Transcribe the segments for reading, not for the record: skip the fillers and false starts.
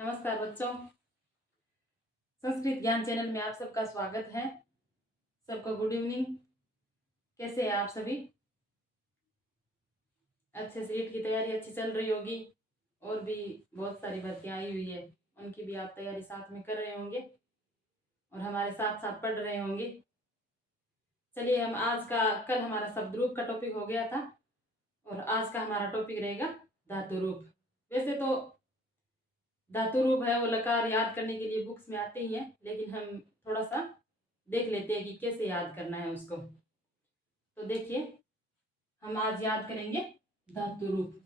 नमस्कार बच्चों, संस्कृत ज्ञान चैनल में आप सबका स्वागत है। सबको गुड इवनिंग। कैसे हैं आप सभी? अच्छे से नीट की तैयारी अच्छी चल रही होगी और भी बहुत सारी भर्तियां आई हुई है, उनकी भी आप तैयारी साथ में कर रहे होंगे और हमारे साथ साथ पढ़ रहे होंगे। चलिए, हम आज का कल हमारा शब्द रूप का टॉपिक हो गया था और आज का हमारा टॉपिक रहेगा धातु रूप। वैसे तो धातु रूप है वो लकार याद करने के लिए बुक्स में आते ही हैं, लेकिन हम थोड़ा सा देख लेते हैं कि कैसे याद करना है उसको। तो देखिए, हम आज याद करेंगे धातु रूप।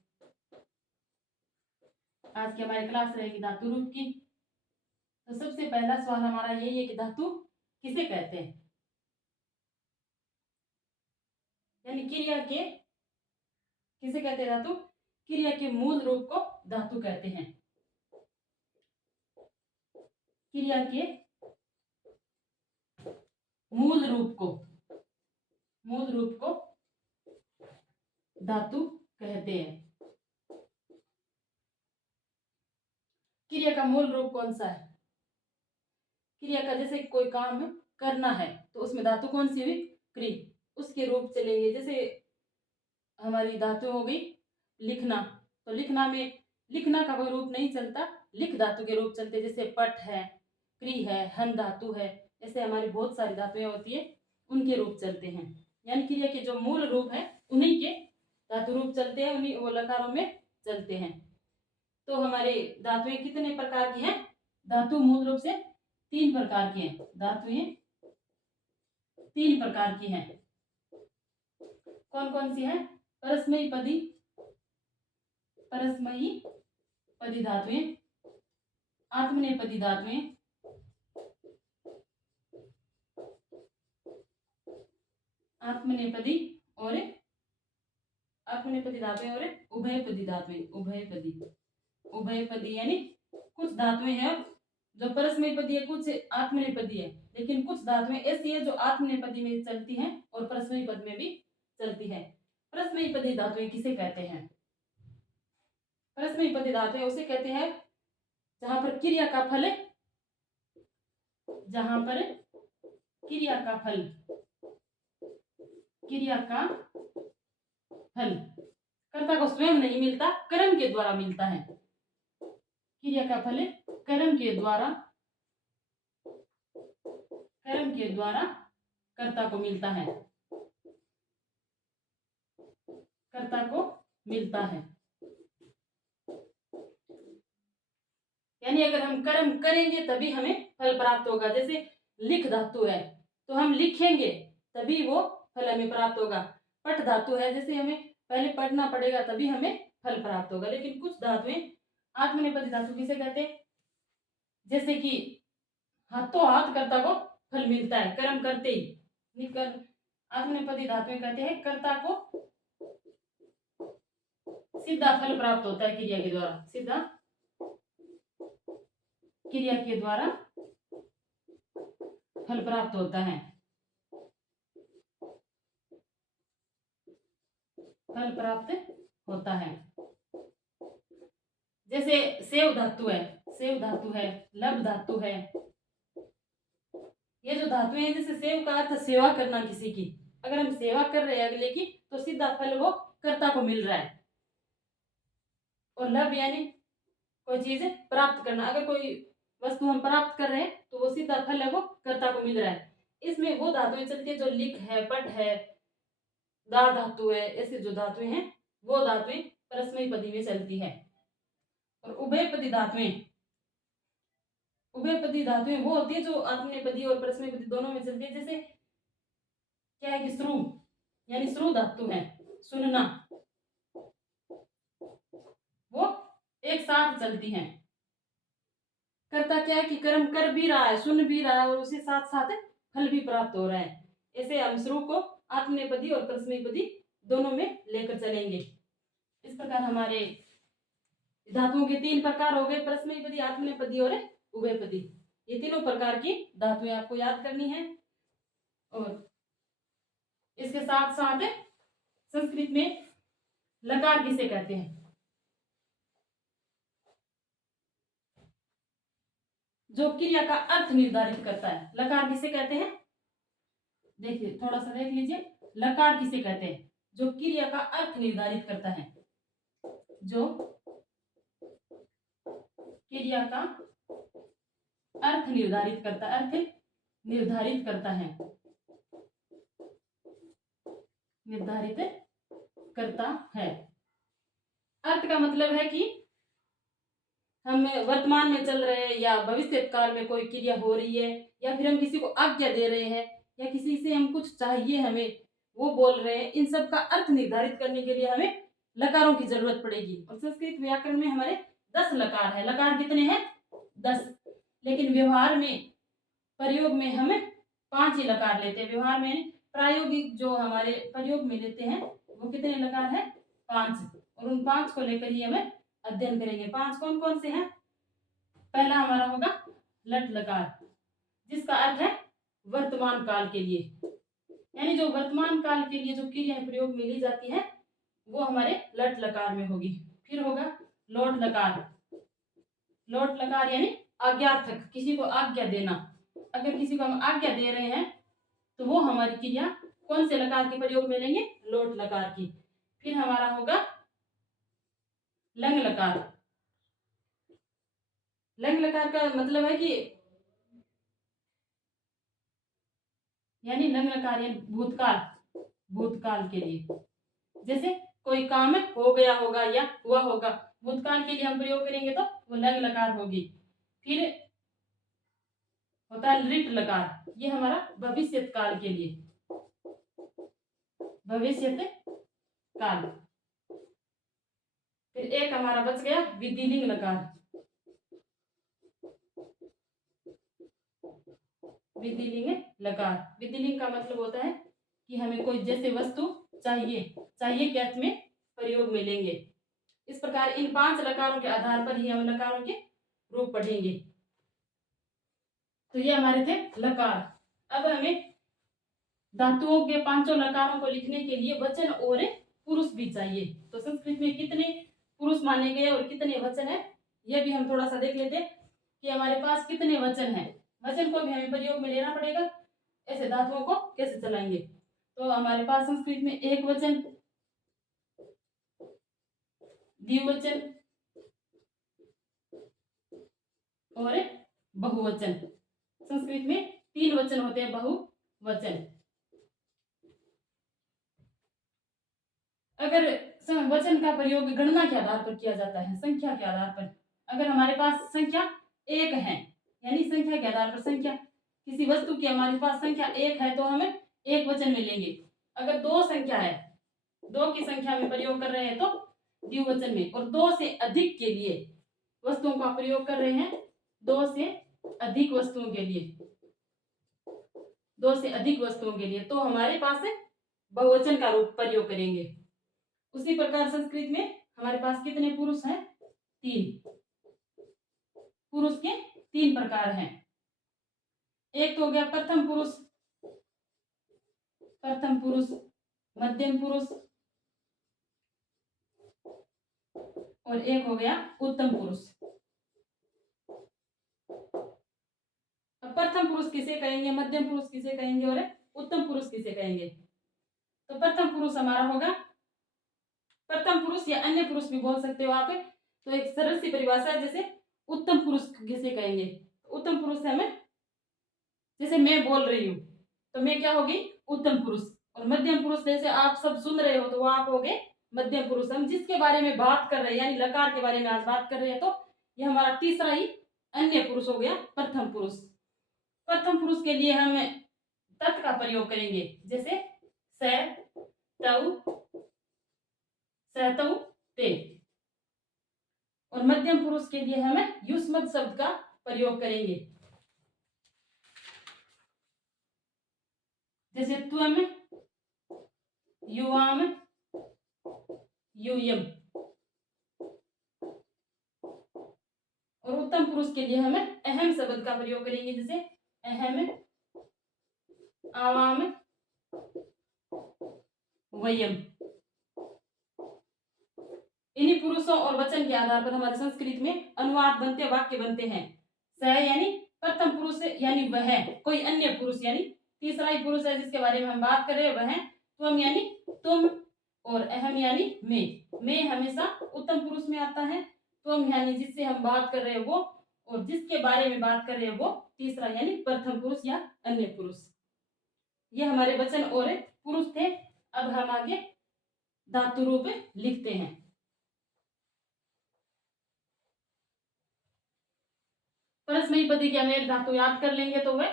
आज की हमारी क्लास रहेगी धातु रूप की। तो सबसे पहला सवाल हमारा यही है कि धातु किसे कहते हैं, यानी क्रिया के किसे कहते हैं धातु? क्रिया के मूल रूप को धातु कहते हैं। क्रिया के मूल रूप को धातु कहते हैं। क्रिया का मूल रूप कौन सा है? क्रिया का जैसे कोई काम करना है तो उसमें धातु कौन सी हुई? क्रि। उसके रूप चलेंगे। जैसे हमारी धातु हो गई लिखना, तो लिखना में लिखना का कोई रूप नहीं चलता, लिख धातु के रूप चलते। जैसे पट है, क्रि है, हन धातु है, ऐसे हमारी बहुत सारी धातुएं होती है, उनके रूप चलते हैं। यानी क्रिया के जो मूल रूप है उन्हीं के धातु रूप चलते हैं, उन्हीं वो लकारों में चलते हैं। तो हमारे धातुएं कितने प्रकार की हैं? धातु मूल रूप से 3 प्रकार की हैं। धातुएं 3 प्रकार की हैं। कौन कौन सी हैं? परस्मयी पदी धातुएं, आत्मनेपदी धातुएं, आत्मनेपदी धातुएं और उभयपदी धातुएं। उभयपदी यानी कुछ धातुएं हैं जो परस्मयपदी है, कुछ आत्मनेपदी है, लेकिन कुछ धातुएं ऐसी है जो आत्मनेपदी में चलती हैं और परस्मयी पद में भी चलती है। परस्मयपदी धातुएं किसे कहते हैं? परस्मयपदी धातुएं उसे कहते हैं जहां पर क्रिया का फल कर्ता को स्वयं नहीं मिलता, कर्म के द्वारा मिलता है। क्रिया का फल कर्म के द्वारा कर्ता को मिलता है। यानी अगर हम कर्म करेंगे तभी हमें फल प्राप्त होगा। जैसे लिख धातु है तो हम लिखेंगे तभी वो फल हमें प्राप्त होगा। पठ धातु है, जैसे हमें पहले पढ़ना पड़ेगा तभी हमें फल प्राप्त होगा। लेकिन कुछ धातुएं आत्मनेपदी धातु किसे कहते हैं? जैसे कि हाथों हाथ कर्ता को फल मिलता है कर्म करते ही। आत्मनेपदी धातुएं कहते हैं कर्ता को सीधा फल प्राप्त होता है क्रिया के द्वारा। सीधा क्रिया के द्वारा फल प्राप्त होता है। जैसे सेव धातु है, लब धातु है। ये जो धातुएं हैं, जैसे सेव का अर्थ सेवा करना किसी की। अगर हम सेवा कर रहे हैं अगले की तो सीधा फल वो कर्ता को मिल रहा है। और लब यानी कोई चीज प्राप्त करना। अगर कोई वस्तु हम प्राप्त कर रहे हैं तो वो सीधा फल है वो कर्ता को मिल रहा है। इसमें वो धातुएं चलती है जो लिख है, पट है, दा धातु है, ऐसे जो धातुएं हैं वो धातुएं परस्मयपदी में चलती है। और उभयपदी धातुएं वो होती है जो आत्मनेपदी और परस्मयपदी दोनों में चलती है। जैसे क्या है कि श्रु यानी श्रु धातु है, सुनना, वो एक साथ चलती हैं। कर्ता क्या है कि कर्म कर भी रहा है, सुन भी रहा है और उसी साथ साथ फल भी प्राप्त हो रहा है। ऐसे हम श्रु को आत्मनेपदी और परस्मयपदी दोनों में लेकर चलेंगे। इस प्रकार हमारे धातुओं के 3 प्रकार हो गए, परस्मयपदी, आत्मनेपदी और उभयपदी। ये तीनों प्रकार की धातुएं आपको याद करनी है। और इसके साथ साथ संस्कृत में लकार किसे कहते हैं? जो क्रिया का अर्थ निर्धारित करता है। लकार किसे कहते हैं? देखिए थोड़ा सा देख लीजिए, लकार किसे कहते हैं? जो क्रिया का अर्थ निर्धारित करता है, जो क्रिया का अर्थ निर्धारित करता है, अर्थ निर्धारित करता है, निर्धारित करता है। अर्थ का मतलब है कि हम वर्तमान में चल रहे हैं या भविष्य काल में कोई क्रिया हो रही है, या फिर हम किसी को आज्ञा दे रहे हैं, या किसी से हम कुछ चाहिए हमें वो बोल रहे हैं। इन सब का अर्थ निर्धारित करने के लिए हमें लकारों की जरूरत पड़ेगी। और संस्कृत व्याकरण में हमारे 10 लकार है। लकार कितने हैं? 10। लेकिन व्यवहार में, प्रयोग में हमें 5 ही लकार लेते हैं। व्यवहार में प्रायोगिक जो हमारे प्रयोग में लेते हैं वो कितने लकार है? 5। और उन 5 को लेकर ही हमें अध्ययन करेंगे। 5 कौन कौन से हैं? पहला हमारा होगा लट लकार, जिसका अर्थ है वर्तमान काल के लिए, यानी जो वर्तमान काल के लिए जो क्रियाएं प्रयोग में ली जाती है वो हमारे लट लकार में होगी। फिर होगा लोट लकार। लोट लकार यानी आज्ञार्थक, किसी को आज्ञा देना। अगर किसी को हम आज्ञा दे रहे हैं तो वो हमारी क्रिया कौन से लकार के प्रयोग में लेंगे? लोट लकार की। फिर हमारा होगा लंग लकार। लंग लकार का मतलब है कि यानी लंग लकार यानी भूतकाल, भूतकाल के लिए। जैसे कोई काम हो गया होगा या हुआ होगा, भूतकाल के लिए हम प्रयोग करेंगे तो वो लंग लकार होगी। फिर होता है लिट लकार, ये हमारा भविष्य काल के लिए, भविष्य काल। फिर एक हमारा बच गया विधिलिंग लकार। विधिलिंग लकार, विधिलिंग का मतलब होता है कि हमें कोई जैसे वस्तु चाहिए, चाहिए के अर्थ में प्रयोग में लेंगे। इस प्रकार इन 5 लकारों के आधार पर ही हम लकारों के रूप पढ़ेंगे। तो ये हमारे थे लकार। अब हमें धातुओं के 5 लकारों को लिखने के लिए वचन और पुरुष भी चाहिए। तो संस्कृत में कितने पुरुष माने गए और कितने वचन है, यह भी हम थोड़ा सा देख लेते हैं कि हमारे पास कितने वचन है। वचन को भी हमें प्रयोग में लेना पड़ेगा, ऐसे धातुओं को कैसे चलाएंगे। तो हमारे पास संस्कृत में एक वचन, द्विवचन और बहुवचन। संस्कृत में 3 वचन होते हैं बहुवचन। अगर वचन का प्रयोग गणना के आधार पर किया जाता है, संख्या के आधार पर। अगर हमारे पास संख्या 1 है, यानी संख्या के आधार पर, संख्या किसी वस्तु की हमारे पास संख्या 1 है तो हमें एक वचन में लेंगे। अगर 2 संख्या है, 2 की संख्या में प्रयोग कर रहे हैं तो द्विवचन में। और 2 से अधिक के लिए वस्तुओं का प्रयोग कर रहे हैं, 2 से अधिक वस्तुओं के लिए, 2 से अधिक वस्तुओं के लिए, तो हमारे पास बहुवचन का रूप प्रयोग करेंगे। उसी प्रकार संस्कृत में हमारे पास कितने पुरुष हैं? 3। पुरुष के 3 प्रकार हैं। एक तो हो गया प्रथम पुरुष, प्रथम पुरुष, मध्यम पुरुष और एक हो गया उत्तम पुरुष। अब प्रथम पुरुष किसे कहेंगे, मध्यम पुरुष किसे कहेंगे और उत्तम पुरुष किसे कहेंगे? तो प्रथम पुरुष हमारा होगा, प्रथम पुरुष या अन्य पुरुष भी बोल सकते हो आप। तो एक सरल सी परिभाषा है, जैसे उत्तम पुरुष किसे कहेंगे? उत्तम पुरुष है हमें, जैसे मैं बोल रही हूँ तो मैं क्या होगी? उत्तम पुरुष। और मध्यम पुरुष जैसे आप सब सुन रहे हो तो वो आप हो गए मध्यम पुरुष। हम जिसके बारे में बात कर रहे हैं, यानी लकार के बारे में आज बात कर रहे हैं, तो ये हमारा तीसरा ही अन्य पुरुष हो गया, प्रथम पुरुष। प्रथम पुरुष के लिए हम तत् का प्रयोग करेंगे, जैसे स, तौ, सहतौ, ते। और मध्यम पुरुष के लिए हमें युष्मत् शब्द का प्रयोग करेंगे, जैसे त्वम, युवाम, यूयम। और उत्तम पुरुष के लिए हमें अहम शब्द का प्रयोग करेंगे, जैसे अहम, आवाम, वयम। इन्हीं पुरुषों और वचन के आधार पर हमारे संस्कृत में अनुवाद बनते, वाक्य बनते हैं। स यानी प्रथम पुरुष यानी वह, कोई अन्य पुरुष यानी तीसरा ही पुरुष है जिसके बारे में हम बात कर रहे हैं वह। त्वम यानी तुम, और अहम यानी मैं हमेशा उत्तम पुरुष में आता है। त्वम यानी जिससे हम बात कर रहे हैं वो, और जिसके बारे में बात कर रहे हैं वो तीसरा यानी प्रथम पुरुष या अन्य पुरुष। ये हमारे वचन और पुरुष थे। अब हम आगे धातु रूप लिखते हैं। परस्मयी पदी की हमें धातु याद कर लेंगे तो वह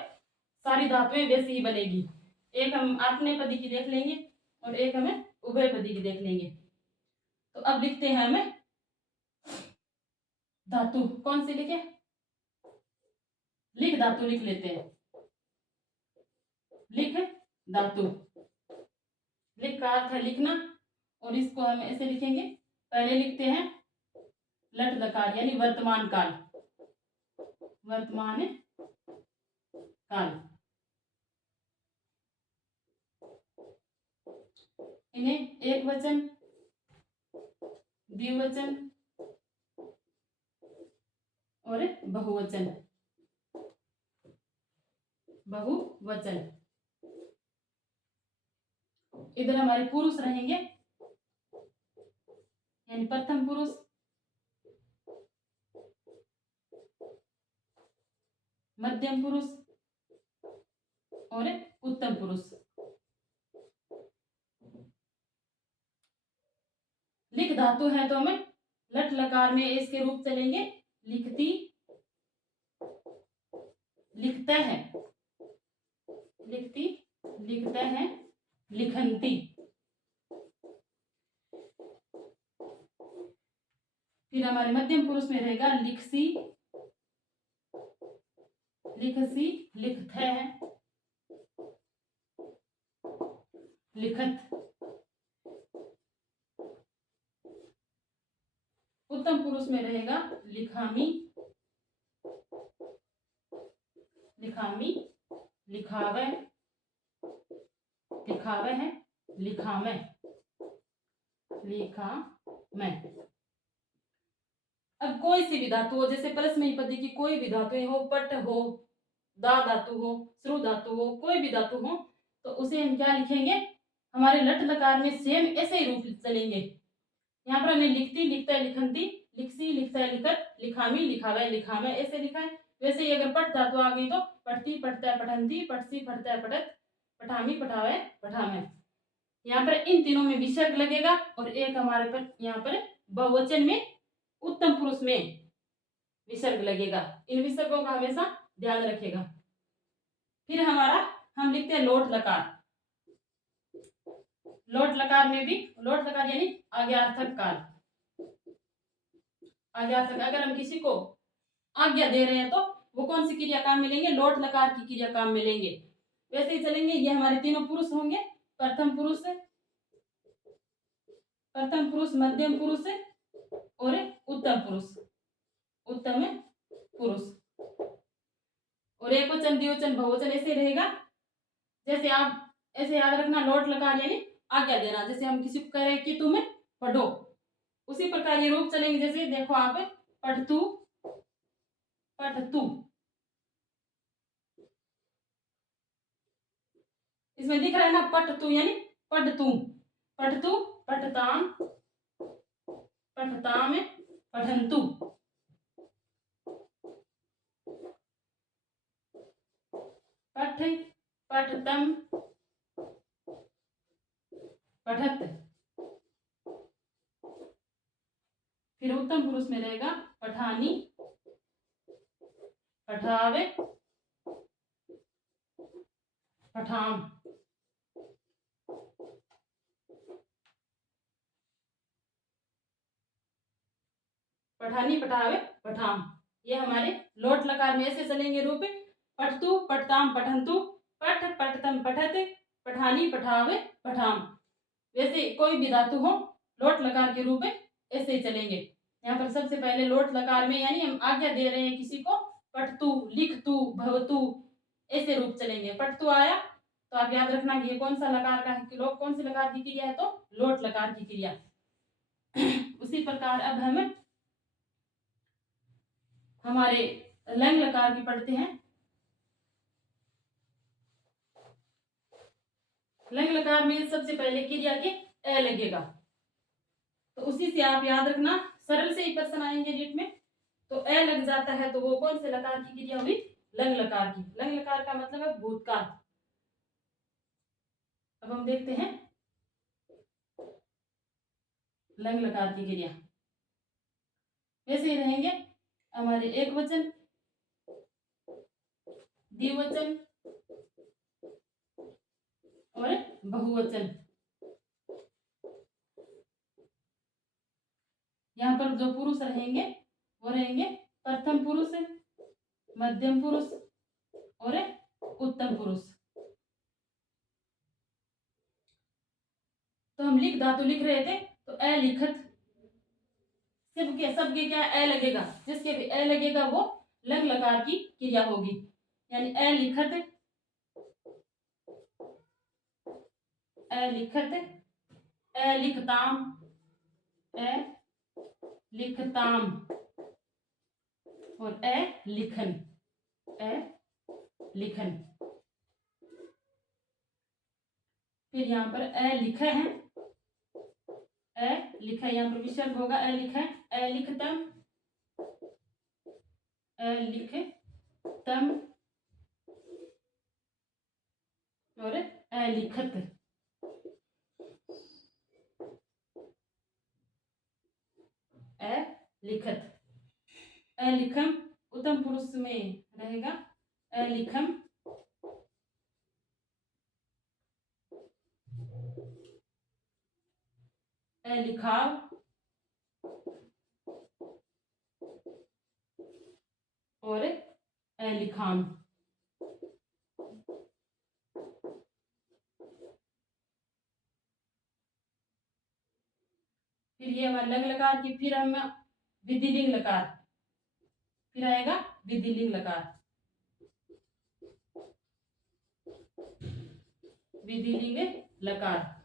सारी धातुएं वैसी ही बनेगी। एक हम आत्मनेय पदी की देख लेंगे और एक हमें उभय पदी की देख लेंगे। तो अब लिखते हैं हमें धातु, कौन सी लिखे? लिख धातु लिख लेते हैं। लिख धातु, लिख का अर्थ है लिखना, और इसको हम ऐसे लिखेंगे। पहले लिखते हैं लट लकार यानी वर्तमान काल, वर्तमान काल। इन्हें एक वचन, द्विवचन और बहुवचन, बहुवचन। इधर हमारे पुरुष रहेंगे यानी प्रथम पुरुष, मध्यम पुरुष और उत्तम पुरुष। लिख धातु है तो हमें लट लकार में इसके रूप चलेंगे। लिखती, लिखता है, लिखती, लिखता है, लिखंती। फिर हमारे मध्यम पुरुष में रहेगा लिखसी, लिखसी, लिखत है, लिखत। उत्तम पुरुष में रहेगा लिखामी, लिखामी, लिखावे, लिखावे है, लिखामे, लिखामे। अब कोई सी भी धातु हो, जैसे परस्मयी पदी की कोई भी धातुएं हो, पट हो, दा धातु हो, श्रु धातु हो, कोई भी धातु हो, तो उसे हम क्या लिखेंगे? हमारे लट लकार में सेम ऐसे ही रूप चलेंगे। यहाँ पर हमने लिखती, लिखता है, लिखंती, लिखसी, लिखता है, लिखत, लिखामी, लिखावे, लिखामे ऐसे लिखा है। वैसे ही अगर पट धातु आ गई तो पढ़ती, पढ़ता है, पठंती, पठसी, पढ़ता है, पढ़त, पठामी, पठावे, पठामे। यहाँ पर इन तीनों में विसर्ग लगेगा, और एक हमारे पर यहाँ पर बहुवचन में उत्तम पुरुष में विसर्ग लगेगा। इन विसर्गों का हमेशा ध्यान रखेगा। फिर हमारा हम लिखते हैं लोट लकार। लोट लकार में भी, लोट लकार यानी आज्ञार्थक काल, आज्ञार्थक। अगर हम किसी को आज्ञा दे रहे हैं तो वो कौन सी क्रिया काम मिलेंगे? लोट लकार की क्रिया काम मिलेंगे। वैसे ही चलेंगे। ये हमारे तीनों पुरुष होंगे, प्रथम पुरुष, प्रथम पुरुष, मध्यम पुरुष और उत्तम पुरुष, उत्तम पुरुष। और एक वचन, द्विवचन, बहुवचन ऐसे रहेगा। जैसे आप ऐसे याद रखना, लोट लकार यानी आज्ञा देना। जैसे हम किसी को कह रहे हैं कि तुम्हें पढ़ो, उसी प्रकार ये रूप चलेंगे। जैसे देखो आप, पढ़तू, पढ़तू, इसमें दिख रहा है ना, पढ़तू यानी पढ़तू, पढ़तू, पढ़ताम, पढ़ताम, पढ़ंतु, पठ, पठतम, पठत। फिर उत्तम पुरुष में रहेगा पठानी, पठावे, पठाम। पठानी, पठावे, पठाम। ये हमारे लोट लकार में ऐसे चलेंगे रूप। पठतु, पठताम, पठंतु, पठ, पठतम, पठत, पठानी, पठावे, पठाम। वैसे कोई भी धातु हो, लोट लकार के रूप में ऐसे ही चलेंगे। यहाँ पर सबसे पहले लोट लकार में यानी हम आज्ञा दे रहे हैं किसी को, पठतु, लिखतु, भवतु ऐसे रूप चलेंगे। पठतु आया तो आप याद रखना कि ये कौन सा लकार का है, लोग कौन सी लकार की क्रिया है, तो लोट लकार की क्रिया। उसी प्रकार अब हम हमारे लंग लकार की पढ़ते हैं। लंग लकार में सबसे पहले क्रिया के ए लगेगा, तो उसी से आप याद रखना, सरल से ही प्रश्न आएंगे नीट में। तो ए लग जाता है तो वो कौन से लकार की क्रिया हुई? लंग लकार की। लंग लकार का मतलब है भूतकाल। अब हम देखते हैं लंग लकार की क्रिया। ऐसे ही रहेंगे हमारे एक वचन, द्विवचन और बहुवचन। यहाँ पर जो पुरुष रहेंगे वो रहेंगे प्रथम पुरुष, मध्यम पुरुष और उत्तम पुरुष। तो हम लिख धातु लिख रहे थे, तो ए लिखत, सबके क्या ए लगेगा, जिसके भी ए लगेगा वो लंग लकार की क्रिया होगी। यानी ए लिखत, ए लिखत, ए लिखताम, ए लिखताम और ए लिखन, ए लिखन। फिर यहाँ पर ए लिखा है, ए लिखा, यहाँ पर विसर्ग होगा, ए लिखा है, ए लिखतम, ए लिखतम और ए लिखत। ए लिखत, ए लिखम उत्तम पुरुष में रहेगा, ए लिखम, ए लिखाव और ए लिखाम। फिर ये हमारे लंग लकार की, फिर हम विधिलिंग लकार, फिर आएगा विधिलिंग लकार, विधिलिंग लकार।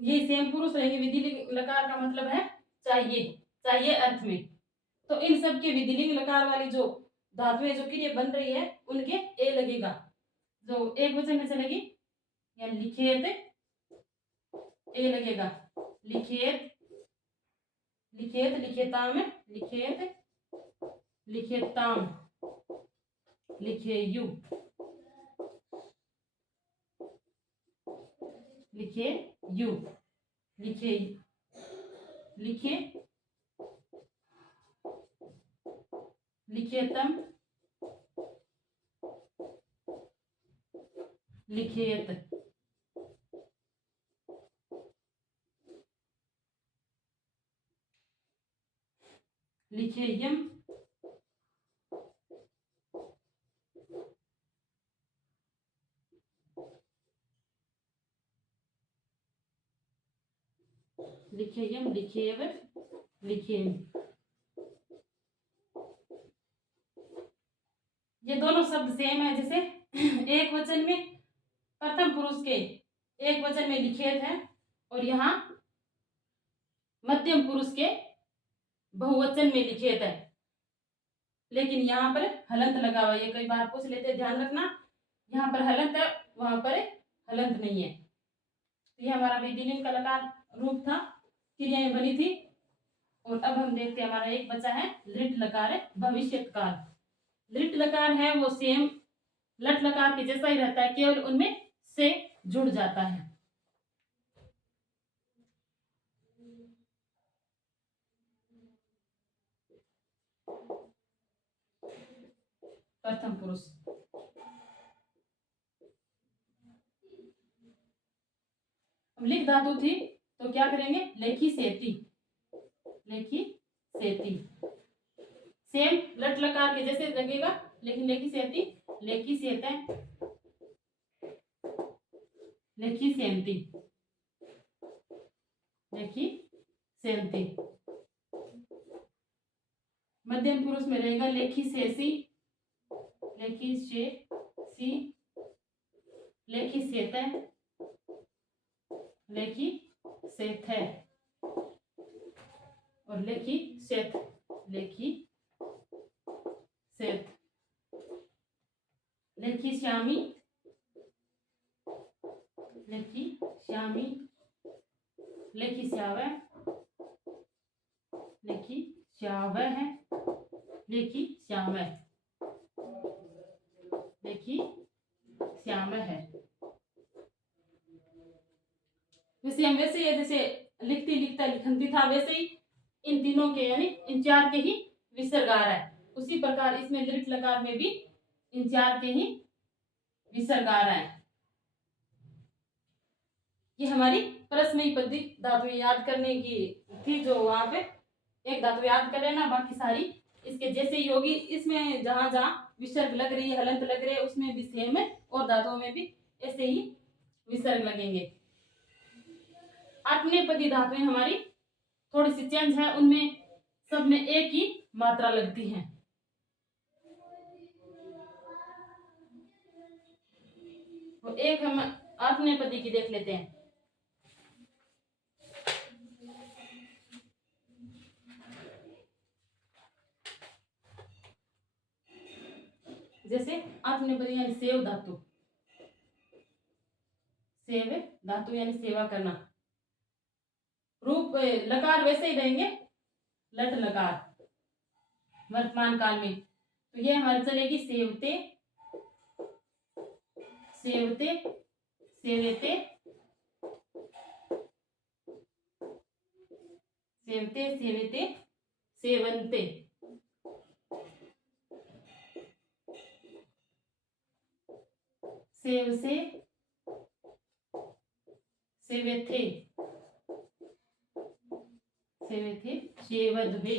ये सेम पुरुष रहेंगे। विधिलिंग लकार का मतलब है चाहिए, चाहिए अर्थ में। तो इन सब के विधिलिंग लकार वाली जो धातुएं जो क्रिया बन रही है उनके ए लगेगा। जो एक वचन में चलेगी, यानी लिखेत, ए लगेगा, लिखेत, लिखेत, लिखेताम, लिखेत, लिखेताम, लिखेयु, लिखेयु, लिखे, लिखे, लिखेतम, लिखेत, लिखेयम, लिखेयम, लिखेव, लिखेम। ये दोनों शब्द सेम है। जैसे एक वचन में प्रथम पुरुष के एक वचन में लिखेत है और यहाँ मध्यम पुरुष के बहुवचन में लिखेत है, लेकिन यहाँ पर हलंत लगा हुआ है। ये कई बार पूछ लेते, ध्यान रखना, यहाँ पर हलंत है, वहां पर हलंत नहीं है। तो ये हमारा विधिलिंग का लकार रूप था, क्रियाएं बनी थी। और अब हम देखते हैं हमारा एक बचा है लिट लकार, भविष्यत काल। लिट लकार है वो सेम लट लकार के जैसा ही रहता है, केवल उनमें से जुड़ जाता है। प्रथम पुरुष, लिख धातु थी तो क्या करेंगे, लेखी सेती, लेखी सेती। सेम लट लकार के जैसे लगेगा, लेकिन लेखी सेती, लेखी सेते, लेखी सेंती, लेखी सेंती। मध्यम पुरुष में रहेगा लेखी सेसी, लेखी शेसी, लेखी सेते, लेखी सेथे और लेखी सेथ। लेखी सेत, लेखी श्यामी, लेखी श्यामी, लेखी श्यावह, लेखी श्यावह, लेखी श्यामह, लेखी श्यामह है। वैसे हम वैसे ही जैसे लिखती लिखता लिखनती था वैसे ही इन तीनों के यानी इन चार के ही विसर्ग आ रहा है। उसी प्रकार इसमें दीर्घ लकार में भी इन चार के ही विसर्ग आ रहा है। ये हमारी परस्मयी पदी धातु याद करने की थी, जो वहां पे एक धातु याद कर लेना, बाकी सारी इसके जैसे ही होगी। इसमें जहां जहां विसर्ग लग रही है, हलंत लग रहे हैं, उसमें भी सेम है, और धातुओं में भी ऐसे ही विसर्ग लगेंगे। आत्मनेपदी धातुएं हमारी थोड़ी सी चेंज है, उनमें सब में एक ही मात्रा लगती है। तो एक हम आत्मनेपदी की देख लेते हैं। जैसे आत्मनेपदी यानी सेव धातु, सेव धातु यानी सेवा करना। रूप लकार वैसे ही रहेंगे, लट लकार वर्तमान काल में। तो ये हमारी चलेगी सेवते, सेवते, सेवेते, सेवते, सेवेते, सेवंते, सेवसे, सेवेथे, सेवेथे, सेवद्वे,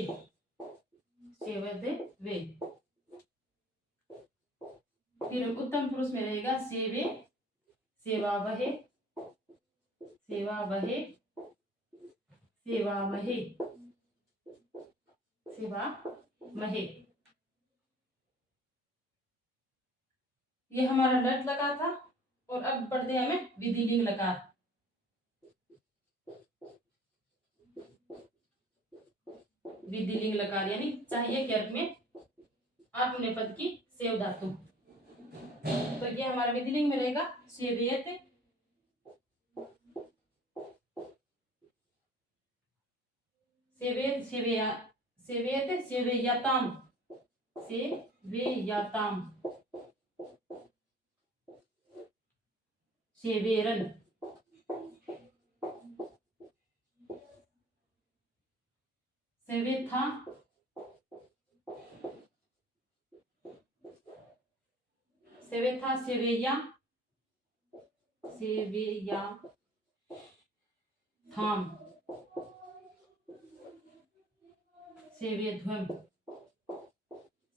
सेवद्वे। फिर उत्तम पुरुष में रहेगा सेवे, सेवावहे, सेवावहे, सेवामहे, सेवामहे। ये हमारा लट लकार था। और अब पढ़ते हैं हमें विधिलिंग लकार। विधिलिंग लकार यानी चाहिए के अर्थ में आत्मनेपद की सेव धातु। तो ये हमारा विधिलिंग में रहेगा सेवेत, सेवेत, सेवेया, सेवेत, सेवेयताम, सेवेयताम, सेवेरन, सेवेथा, सेवेथा, सेवेया, सेवेया थाम, सेवेध्वम,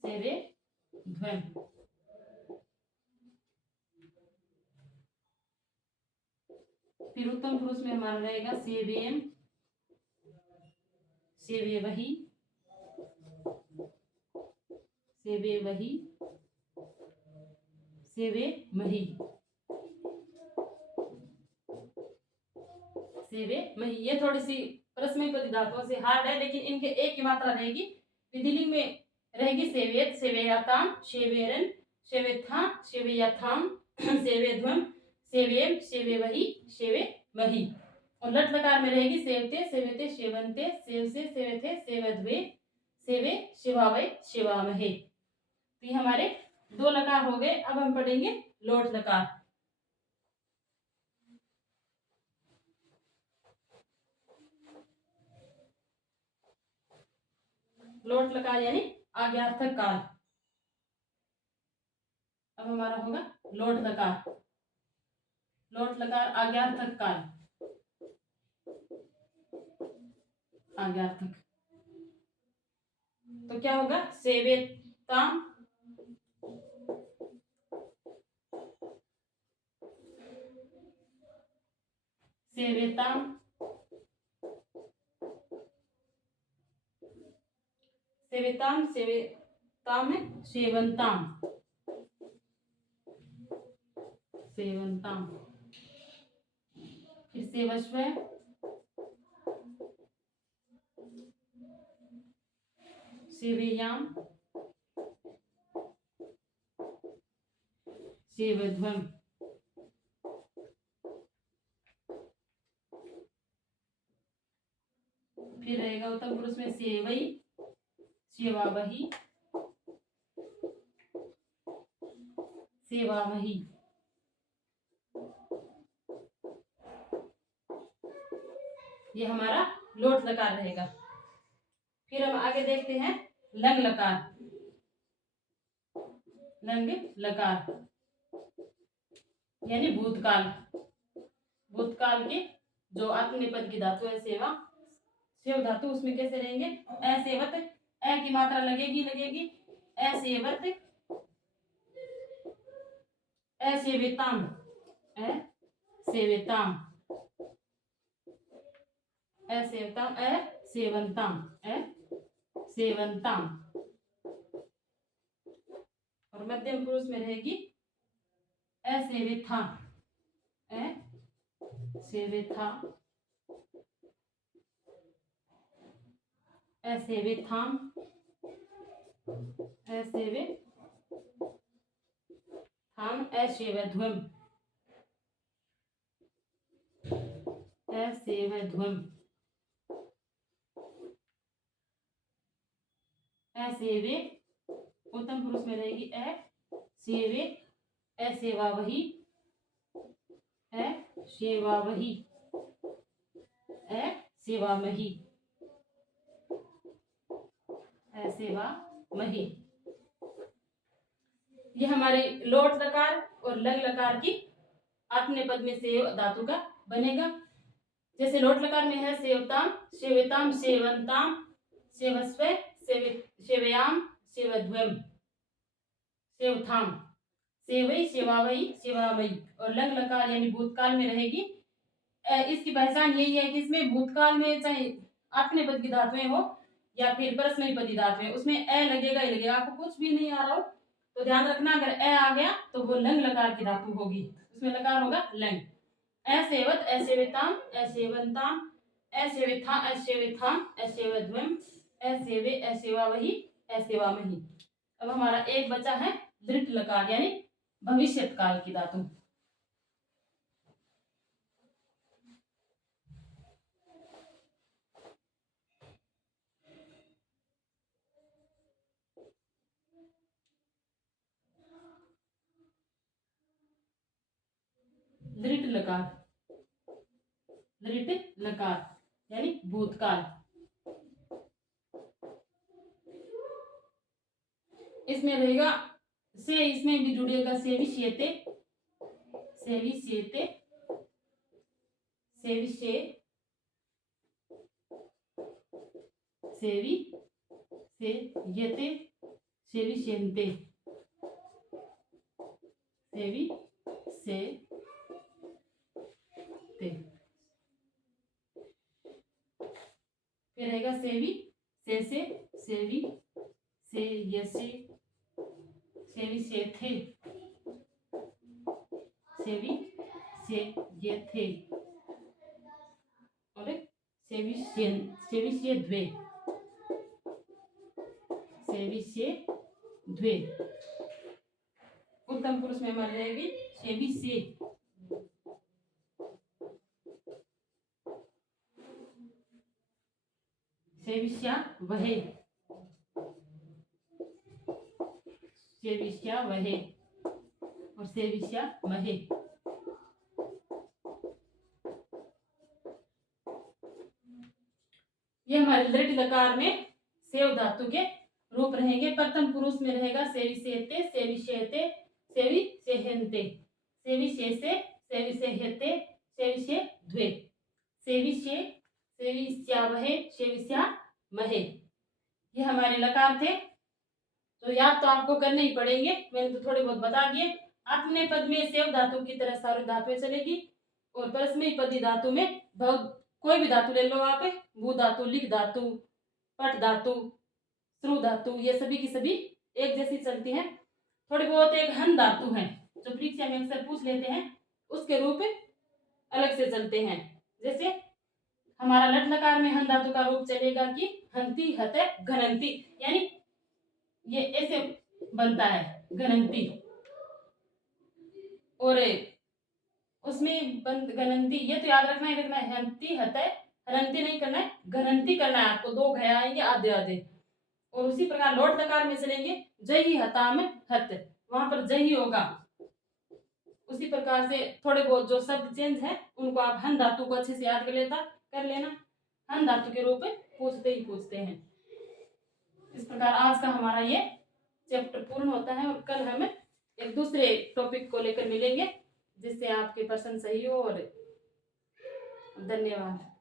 सेवेध्वम। फिर उत्तम पुरुष में हमारा रहेगा सेवेम, सेवेवही, सेवेवही, सेवेमही, सेवेमही। ये थोड़ी सी परस्मयी पदी धातुओं से हार्ड है, लेकिन इनके एक ही मात्रा रहेगी। विधिलिंग में रहेगी सेवेत, सेवेयाताम, सेवेरन, सेवेथा, सेवेयथाम, सेवेध्वम, सेवेम, सेवेवही, सेवेमही। और लट लकार में रहेगी सेवते, सेवेते, सेवंते, सेवसे, सेवेथे, सेवध्वे, सेवे, शिवावय, शिवामहे। तो ये हमारे दो लकार हो गए। अब हम पढ़ेंगे लोट लकार। लोट लकार यानी आज्ञार्थक काल। अब हमारा होगा लोट लकार। लोट लकार आज्ञार्थक काल, आज्ञार्थक। तो क्या होगा सेवेताम, सेवेताम, सेवेताम, सेवेताम है सेवंताम, सेवंताम। फिर सेवस्व, सेवेयाम, सेवध्वम। फिर रहेगा उत्तम पुरुष में सेवई, सेवावही, सेवामही। ये हमारा लोट लकार रहेगा। फिर हम आगे देखते हैं लंग लकार। लंग लकार यानी भूतकाल। भूतकाल के जो आत्मनेपद की धातु है सेवा, सेव धातु, उसमें कैसे रहेंगे? असेवत, अ की मात्रा लगेगी असेवत, असेविताम, असेविताम, असेवताम, असेवंताम, असेवंताम। और मध्यम पुरुष में रहेगी असेविथा, असेविथा, असेविथाम, असेविथाम, असेवध्वम, असेवध्वम, असेवे। उत्तम पुरुष में रहेगी असेवे, असेवावही, असेवावही, असेवामही, असेवामही। ये हमारे लोट लकार और लंग लकार की आत्मनेपद में सेव धातु का बनेगा। जैसे लोट लकार में है सेवताम, सेविताम, सेवंताम, सेवस्व, सेवयाम, सेवध्वम, सेवथाम, सेवई, सेवावई, सेवामयी। और लंग लकार यानी भूतकाल में रहेगी। इसकी पहचान यही है कि इसमें भूतकाल में चाहे आत्मनेपद की धातुएं हो या फिर परस्मैपदी धातुएं, उसमें अ लगेगा ही लगेगा। आपको कुछ भी नहीं आ रहा हो तो ध्यान रखना, अगर अ आ गया तो वो लंग लकार की धातु होगी, उसमें लकार होगा लंग। असेवत, असेविताम, असेवंताम, असेविथा, असेविथाम, असेवध्वम, असेवे, असेवावही, असेवामही। अब हमारा एक बचा है दृढ़ लकार यानी भविष्यत काल की धातु। दृढ़ लकार, दृढ़ लकार यानी भूतकाल। इसमें रहेगा से, इसमें भी जुड़ेगा सेविष्यते, सेविष्यते, सेविष्ये, सेवि से यते, सेविष्यन्ते, सेवि से ते। फिर रहेगा सेवी से, सेवी से यसे, सेवी से थे, सेवी से ये थे। और सेविष्ये द्वे, सेविष्ये द्वे। उत्तम पुरुष में हमारी रहेगी सेविष्ये, सेविष्या वहे, सेविष्या वहे और सेविष्या महे। ये हमारे दृढ़ लकार में सेव धातु के रूप रहेंगे। प्रथम पुरुष में रहेगा सेविष्यते, सेविष्यते, सेविष्यन्ते, सेविष्यसे, सेविष्यते, सेविष्ये द्वे, सेविष्ये, सेविष्यावहे, सेविष्यामहे। ये हमारे लकार थे, तो याद तो आपको करने ही पड़ेंगे, मैंने तो थोड़े बहुत बता दिए। आत्मनेपद में सेव धातु की तरह सारी धातुएं चलेगी और परस्मैपदी धातु में कोई भी धातु ले लो आप, भू धातु, लिख धातु, पट धातु, श्रु धातु, ये सभी की सभी एक जैसी चलती हैं। थोड़ी बहुत एक हन धातु है जो परीक्षा में अक्सर पूछ लेते हैं, उसके रूप अलग से चलते हैं। जैसे हमारा लट लकार में हन धातु का रूप चलेगा कि हंती हते घनंती, यानी ये ऐसे बनता है घनंती। और उसमें बंद घनंती, ये तो याद रखना है हंती हते हनंती नहीं करना है, घनंती करना है आपको, दो घया आएंगे आधे आधे। और उसी प्रकार लोट लकार में चलेंगे जय ही हताम हत, वहां पर जय ही होगा। उसी प्रकार से थोड़े बहुत जो शब्द चेंज है उनको आप हन धातु को अच्छे से याद कर लेना, हन धातु के रूप में पूछते ही पूछते हैं। इस प्रकार आज का हमारा ये चैप्टर पूर्ण होता है, और कल हम एक दूसरे टॉपिक को लेकर मिलेंगे जिससे आपके प्रश्न सही हो। और धन्यवाद।